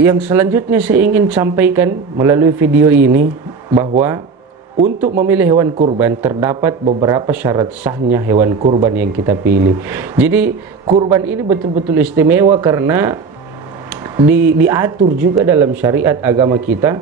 Yang selanjutnya saya ingin sampaikan melalui video ini bahwa untuk memilih hewan kurban terdapat beberapa syarat sahnya hewan kurban yang kita pilih. Jadi kurban ini betul-betul istimewa karena diatur juga dalam syariat agama kita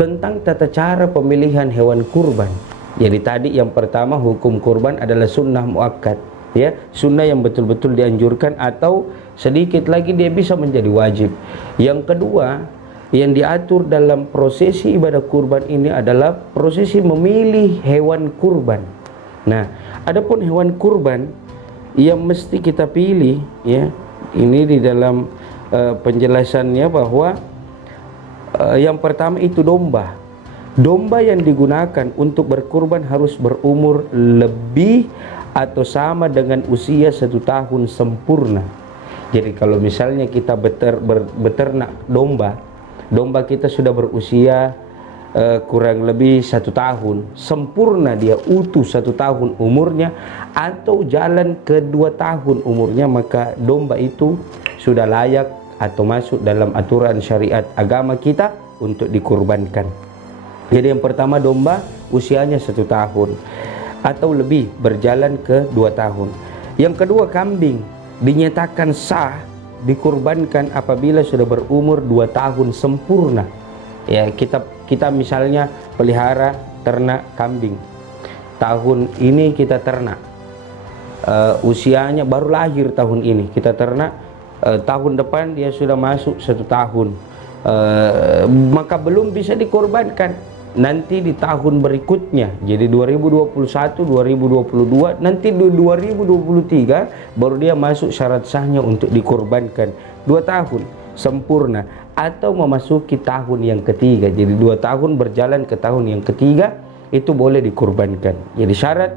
tentang tata cara pemilihan hewan kurban. Jadi tadi yang pertama, hukum kurban adalah sunnah muakkad, ya, sunnah yang betul-betul dianjurkan atau sedikit lagi dia bisa menjadi wajib. Yang kedua, yang diatur dalam prosesi ibadah kurban ini adalah prosesi memilih hewan kurban. Nah, adapun hewan kurban yang mesti kita pilih, ya, ini di dalam penjelasannya bahwa yang pertama itu domba. Domba yang digunakan untuk berkurban harus berumur lebih atau sama dengan usia 1 tahun sempurna. Jadi kalau misalnya kita beternak domba kita sudah berusia kurang lebih 1 tahun sempurna, dia utuh 1 tahun umurnya atau jalan ke 2 tahun umurnya, maka domba itu sudah layak atau masuk dalam aturan syariat agama kita untuk dikurbankan. Jadi yang pertama domba usianya 1 tahun atau lebih, berjalan ke 2 tahun. Yang kedua kambing dinyatakan sah dikurbankan apabila sudah berumur 2 tahun sempurna. Ya, kita misalnya pelihara ternak kambing. Tahun ini kita ternak. Usianya baru lahir tahun ini kita ternak, tahun depan dia sudah masuk 1 tahun. Maka belum bisa dikorbankan. Nanti di tahun berikutnya, jadi 2021, 2022, nanti di 2023 baru dia masuk syarat sahnya untuk dikorbankan. 2 tahun sempurna atau memasuki tahun yang ketiga. Jadi 2 tahun berjalan ke tahun yang ketiga itu boleh dikorbankan. Jadi syarat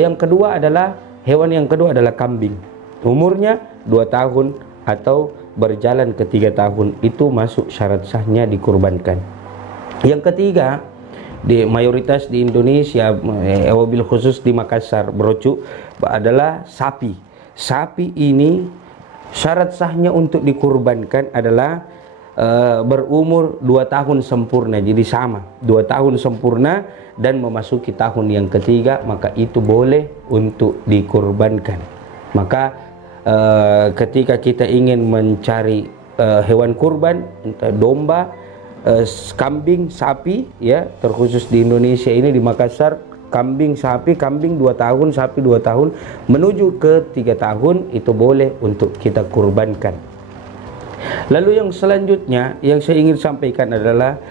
yang kedua adalah, hewan yang kedua adalah kambing. Umurnya 2 tahun atau berjalan ke 3 tahun itu masuk syarat sahnya dikurbankan. Yang ketiga, di mayoritas di Indonesia, wabil khusus di Makassar, Brocu, adalah sapi. Sapi ini syarat sahnya untuk dikurbankan adalah berumur 2 tahun sempurna. Jadi sama, 2 tahun sempurna dan memasuki tahun yang ketiga, maka itu boleh untuk dikurbankan. Maka ketika kita ingin mencari hewan kurban, entah domba, kambing, sapi, ya, terkhusus di Indonesia ini di Makassar, kambing, sapi, kambing 2 tahun, sapi 2 tahun, menuju ke 3 tahun itu boleh untuk kita kurbankan. Lalu yang selanjutnya yang saya ingin sampaikan adalah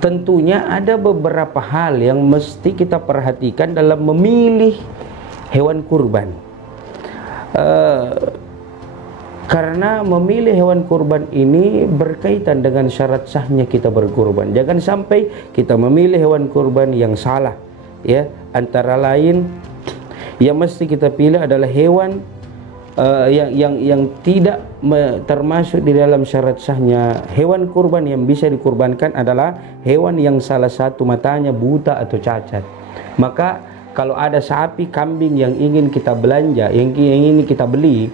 tentunya ada beberapa hal yang mesti kita perhatikan dalam memilih hewan kurban. Karena memilih hewan kurban ini berkaitan dengan syarat sahnya kita berkurban. Jangan sampai kita memilih hewan kurban yang salah, ya. Antara lain yang mesti kita pilih adalah hewan yang tidak termasuk di dalam syarat sahnya hewan kurban yang bisa dikurbankan adalah hewan yang salah satu matanya buta atau cacat. Maka kalau ada sapi, kambing yang ingin kita belanja, yang ingin kita beli,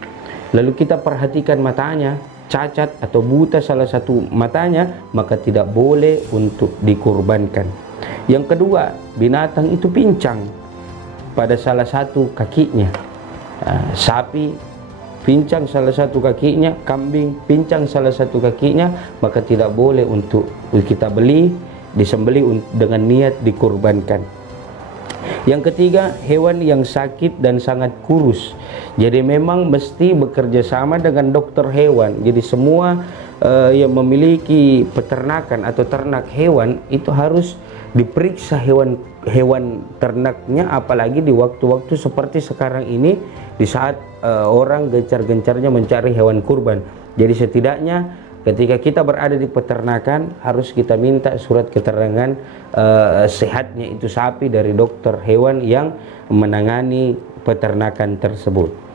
lalu kita perhatikan matanya cacat atau buta salah satu matanya, maka tidak boleh untuk dikurbankan. Yang kedua, binatang itu pincang pada salah satu kakinya. Sapi pincang salah satu kakinya, kambing pincang salah satu kakinya, maka tidak boleh untuk kita beli, disembelih dengan niat dikurbankan. Yang ketiga, hewan yang sakit dan sangat kurus. Jadi memang mesti bekerja sama dengan dokter hewan. Jadi semua yang memiliki peternakan atau ternak hewan itu harus diperiksa hewan ternaknya, apalagi di waktu-waktu seperti sekarang ini, di saat orang gencar-gencarnya mencari hewan kurban. Jadi setidaknya ketika kita berada di peternakan harus kita minta surat keterangan sehatnya itu sapi dari dokter hewan yang menangani peternakan tersebut.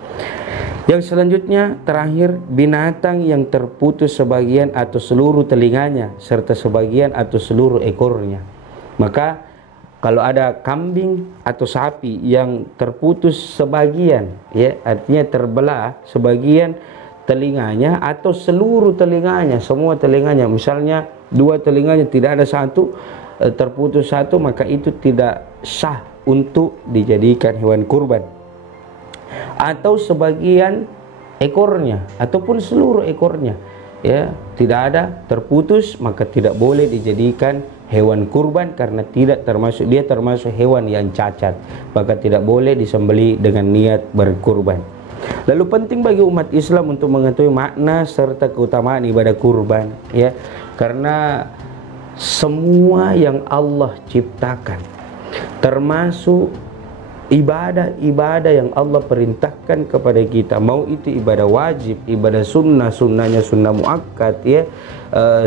Yang selanjutnya, terakhir, binatang yang terputus sebagian atau seluruh telinganya serta sebagian atau seluruh ekornya. Maka kalau ada kambing atau sapi yang terputus sebagian, ya, artinya terbelah sebagian telinganya atau seluruh telinganya, semua telinganya. Misalnya 2 telinganya tidak ada satu, terputus satu, maka itu tidak sah untuk dijadikan hewan kurban. Atau sebagian ekornya ataupun seluruh ekornya, ya, tidak ada, terputus, maka tidak boleh dijadikan hewan kurban karena tidak termasuk, dia termasuk hewan yang cacat, maka tidak boleh disembelih dengan niat berkurban. Lalu penting bagi umat Islam untuk mengetahui makna serta keutamaan ibadah kurban, ya, karena semua yang Allah ciptakan, termasuk ibadah-ibadah yang Allah perintahkan kepada kita, mau itu ibadah wajib, ibadah sunnah, sunnahnya sunnah muakkad, ya,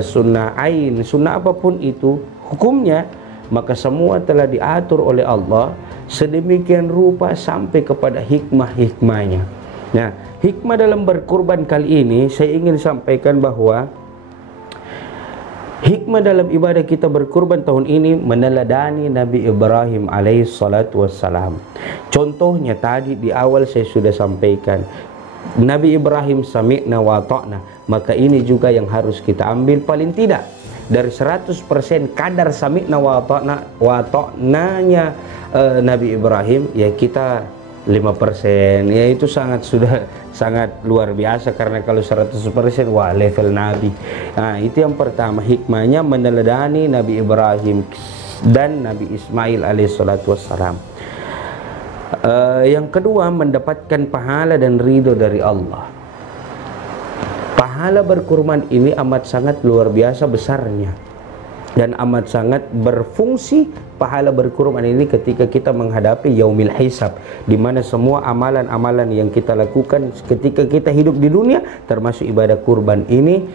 sunnah ain, sunnah apapun itu hukumnya, maka semua telah diatur oleh Allah sedemikian rupa sampai kepada hikmah-hikmahnya. Nah, hikmah dalam berkurban kali ini saya ingin sampaikan bahwa hikmah dalam ibadah kita berkurban tahun ini meneladani Nabi Ibrahim alaihissalatu wassalam. Contohnya tadi di awal saya sudah sampaikan, Nabi Ibrahim sami'na wa ta'na, maka ini juga yang harus kita ambil. Paling tidak dari 100% kadar sami'na wa ta'nanya Nabi Ibrahim, ya kita 5%, ya itu sudah sangat luar biasa, karena kalau 100% wah level Nabi. Nah, itu yang pertama, hikmahnya meneladani Nabi Ibrahim dan Nabi Ismail alaihissalatu wassalam. Yang kedua, mendapatkan pahala dan ridho dari Allah. Pahala berkurban ini amat sangat luar biasa besarnya dan amat sangat berfungsi pahala berkurban ini ketika kita menghadapi yaumil hisab, di mana semua amalan-amalan yang kita lakukan ketika kita hidup di dunia termasuk ibadah kurban ini,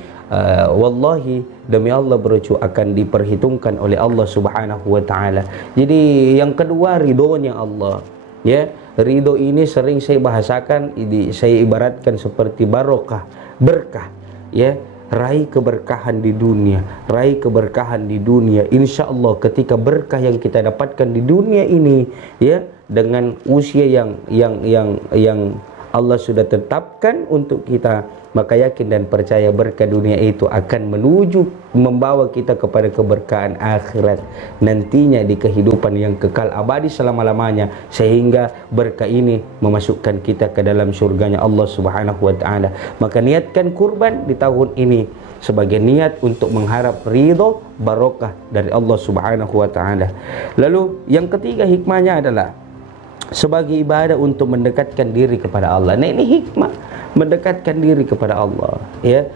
wallahi demi Allah berucu akan diperhitungkan oleh Allah Subhanahu wa taala. Jadi yang kedua, ridhonya Allah, ya. Ridho ini sering saya bahasakan, saya ibaratkan seperti barokah, berkah, ya. Raih keberkahan di dunia, raih keberkahan di dunia. Insya Allah ketika berkah yang kita dapatkan di dunia ini, ya, dengan usia yang Allah sudah tetapkan untuk kita, maka yakin dan percaya berkah dunia itu akan membawa kita kepada keberkahan akhirat nantinya di kehidupan yang kekal abadi selama-lamanya, sehingga berkah ini memasukkan kita ke dalam surganya Allah Subhanahu wa taala. Maka niatkan kurban di tahun ini sebagai niat untuk mengharap ridho barokah dari Allah Subhanahu wa taala. Lalu yang ketiga, hikmahnya adalah sebagai ibadah untuk mendekatkan diri kepada Allah. Nah, ini hikmah mendekatkan diri kepada Allah, ya.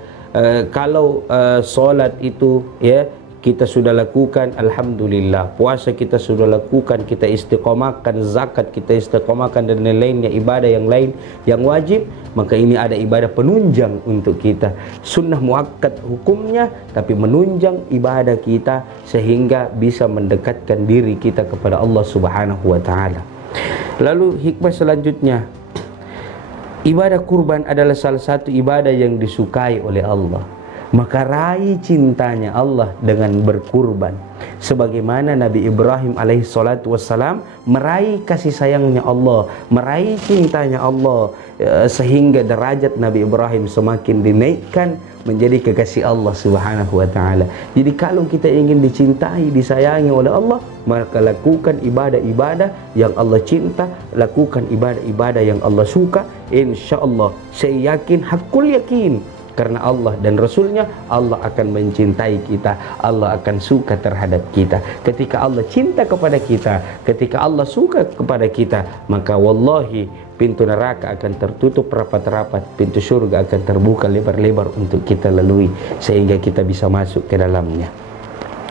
Kalau solat itu, ya, kita sudah lakukan, alhamdulillah. Puasa kita sudah lakukan, kita istiqomahkan. Zakat kita istiqomahkan, dan lain-lainnya ibadah yang lain yang wajib, maka ini ada ibadah penunjang untuk kita. Sunnah muakkad hukumnya, tapi menunjang ibadah kita sehingga bisa mendekatkan diri kita kepada Allah Subhanahu wa taala. Lalu hikmah selanjutnya, ibadah kurban adalah salah satu ibadah yang disukai oleh Allah. Maka raih cintanya Allah dengan berkurban, sebagaimana Nabi Ibrahim alaihissalatu wassalam meraih kasih sayangnya Allah, meraih cintanya Allah, sehingga derajat Nabi Ibrahim semakin dinaikkan menjadi kekasih Allah Subhanahu wa taala. Jadi kalau kita ingin dicintai, disayangi oleh Allah, maka lakukan ibadah-ibadah yang Allah cinta, lakukan ibadah-ibadah yang Allah suka. Insyaallah, saya yakin, hakul yakin, karena Allah dan Rasulnya, Allah akan mencintai kita, Allah akan suka terhadap kita. Ketika Allah cinta kepada kita, ketika Allah suka kepada kita, maka wallahi pintu neraka akan tertutup rapat-rapat, pintu surga akan terbuka lebar-lebar untuk kita lalui, sehingga kita bisa masuk ke dalamnya.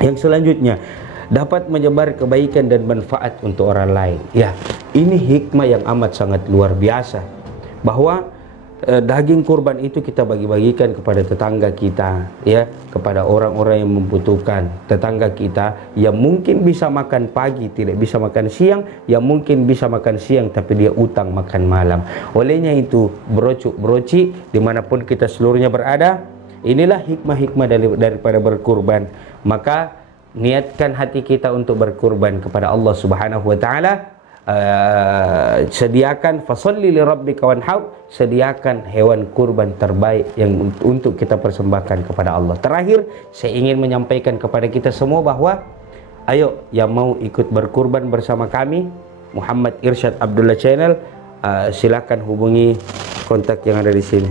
Yang selanjutnya, dapat menyebar kebaikan dan manfaat untuk orang lain. Ya, ini hikmah yang amat sangat luar biasa, bahwa daging kurban itu kita bagi-bagikan kepada tetangga kita, ya, kepada orang-orang yang membutuhkan, tetangga kita yang mungkin bisa makan pagi tidak bisa makan siang, yang mungkin bisa makan siang tapi dia utang makan malam. Olehnya itu, broci dimanapun kita seluruhnya berada, inilah hikmah-hikmah daripada berkurban. Maka niatkan hati kita untuk berkurban kepada Allah Subhanahu wa taala. sediakan fasolli li rabbika wanhar, sediakan hewan kurban terbaik yang untuk kita persembahkan kepada Allah. Terakhir, saya ingin menyampaikan kepada kita semua bahwa ayo yang mau ikut berkurban bersama kami Muhammad Irsyad Abdullah Channel, silakan hubungi kontak yang ada di sini.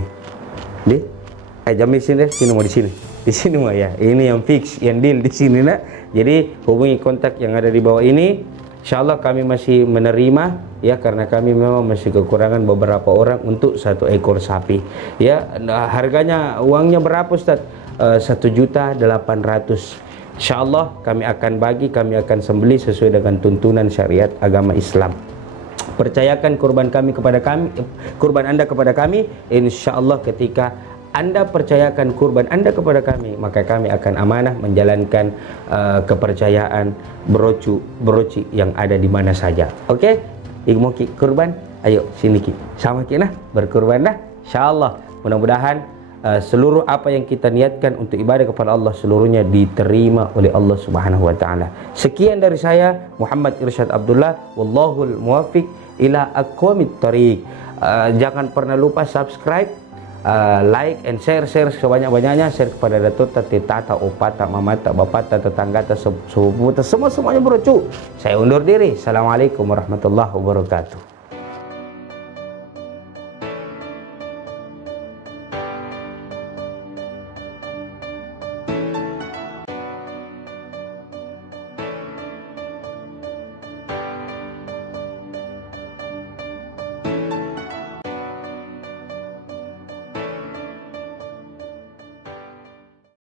Jamil sini, sini mau di sini mau ya. Ini yang fix, yang deal di sini nak. Jadi hubungi kontak yang ada di bawah ini. Insyaallah kami masih menerima ya, karena kami memang masih kekurangan beberapa orang untuk 1 ekor sapi ya. Harganya uangnya berapa Ustaz? 1.800.000. Insyaallah kami akan bagi, kami akan sembelih sesuai dengan tuntunan syariat agama Islam. Percayakan kurban Anda kepada kami, insyaallah ketika Anda percayakan kurban Anda kepada kami, maka kami akan amanah menjalankan kepercayaan beroci yang ada di mana saja. Oke? Mau kurban? Ayo sini ki. Sama ki nah, berkurban dah. Insyaallah. Mudah-mudahan seluruh apa yang kita niatkan untuk ibadah kepada Allah seluruhnya diterima oleh Allah Subhanahu wa taala. Sekian dari saya Muhammad Irsyad Abdullah, wallahul muwaffiq ila aqwamit thariq. Jangan pernah lupa subscribe, like and share sebanyak-banyaknya, share kepada datuk, tata, opata, mamata, bapata, tetanggata, sepupu, semuanya berucu. Saya undur diri. Assalamualaikum warahmatullahi wabarakatuh.